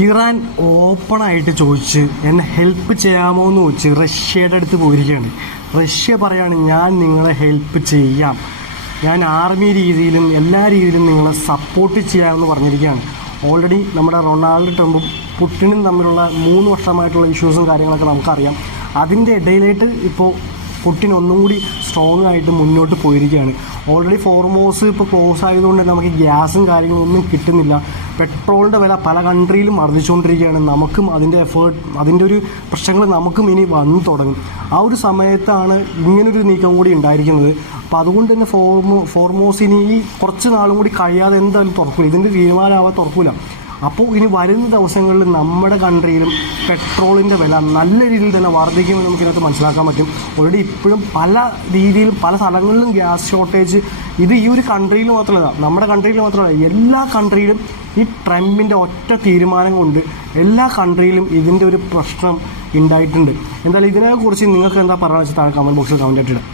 Iran ഓപ്പണായിട്ട് ചോദിച്ച് എന്നെ ഹെൽപ്പ് ചെയ്യാമോ എന്ന് ചോദിച്ച് റഷ്യയുടെ അടുത്ത് പോയിരിക്കുകയാണ്. റഷ്യ പറയാണ് ഞാൻ നിങ്ങളെ ഹെൽപ്പ് ചെയ്യാം, ഞാൻ ആർമി രീതിയിലും എല്ലാ രീതിയിലും നിങ്ങളെ സപ്പോർട്ട് ചെയ്യാമെന്ന് പറഞ്ഞിരിക്കുകയാണ്. ഓൾറെഡി നമ്മുടെ റൊണാൾഡ് ട്രംപും പുടിനും തമ്മിലുള്ള 3 വർഷമായിട്ടുള്ള ഇഷ്യൂസും കാര്യങ്ങളൊക്കെ നമുക്കറിയാം. അതിൻ്റെ ഇടയിലായിട്ട് ഇപ്പോൾ പുടിൻ ഒന്നും കൂടി സ്ട്രോങ് ആയിട്ട് മുന്നോട്ട് പോയിരിക്കുകയാണ്. ഓൾറെഡി ഫോർമോസ് ഇപ്പോൾ ക്ലോസ് ആയതുകൊണ്ട് നമുക്ക് ഗ്യാസും കാര്യങ്ങളൊന്നും കിട്ടുന്നില്ല. പെട്രോളിൻ്റെ വില പല കൺട്രിയിലും വർദ്ധിച്ചുകൊണ്ടിരിക്കുകയാണ്. നമുക്കും അതിൻ്റെ ഒരു പ്രശ്നങ്ങൾ നമുക്കും ഇനി വന്നു തുടങ്ങും. ആ ഒരു സമയത്താണ് ഇങ്ങനൊരു നീക്കം കൂടി ഉണ്ടായിരിക്കുന്നത്. അപ്പോൾ അതുകൊണ്ട് തന്നെ ഫോർമോസ് ഇനി ഈ കുറച്ച് നാളും കൂടി കഴിയാതെ എന്തായാലും തുറക്കില്ല, ഇതിൻ്റെ തീരുമാനമാവാൻ തുറക്കില്ല. അപ്പോൾ ഇനി വരുന്ന ദിവസങ്ങളിൽ നമ്മുടെ കൺട്രിയിലും പെട്രോളിൻ്റെ വില നല്ല രീതിയിൽ തന്നെ വർദ്ധിക്കുമെന്ന് നമുക്കിതിനകത്ത് മനസ്സിലാക്കാൻ പറ്റും. ഓൾറെഡി ഇപ്പോഴും പല രീതിയിലും പല സ്ഥലങ്ങളിലും ഗ്യാസ് ഷോർട്ടേജ്, ഇത് ഈ ഒരു കൺട്രിയിൽ മാത്രമല്ല, നമ്മുടെ കൺട്രിയിൽ മാത്രമല്ല, എല്ലാ കൺട്രിയിലും ഈ ട്രംപിൻ്റെ ഒറ്റ തീരുമാനം കൊണ്ട് എല്ലാ കൺട്രിയിലും ഇതിൻ്റെ ഒരു പ്രശ്നം ഉണ്ടായിട്ടുണ്ട്. എന്തായാലും ഇതിനെക്കുറിച്ച് നിങ്ങൾക്ക് എന്താ പറയുക വെച്ചാൽ താഴെ കമൻറ്റ് ബോക്സിൽ കമൻറ്റ് ഇട്ടിടുക.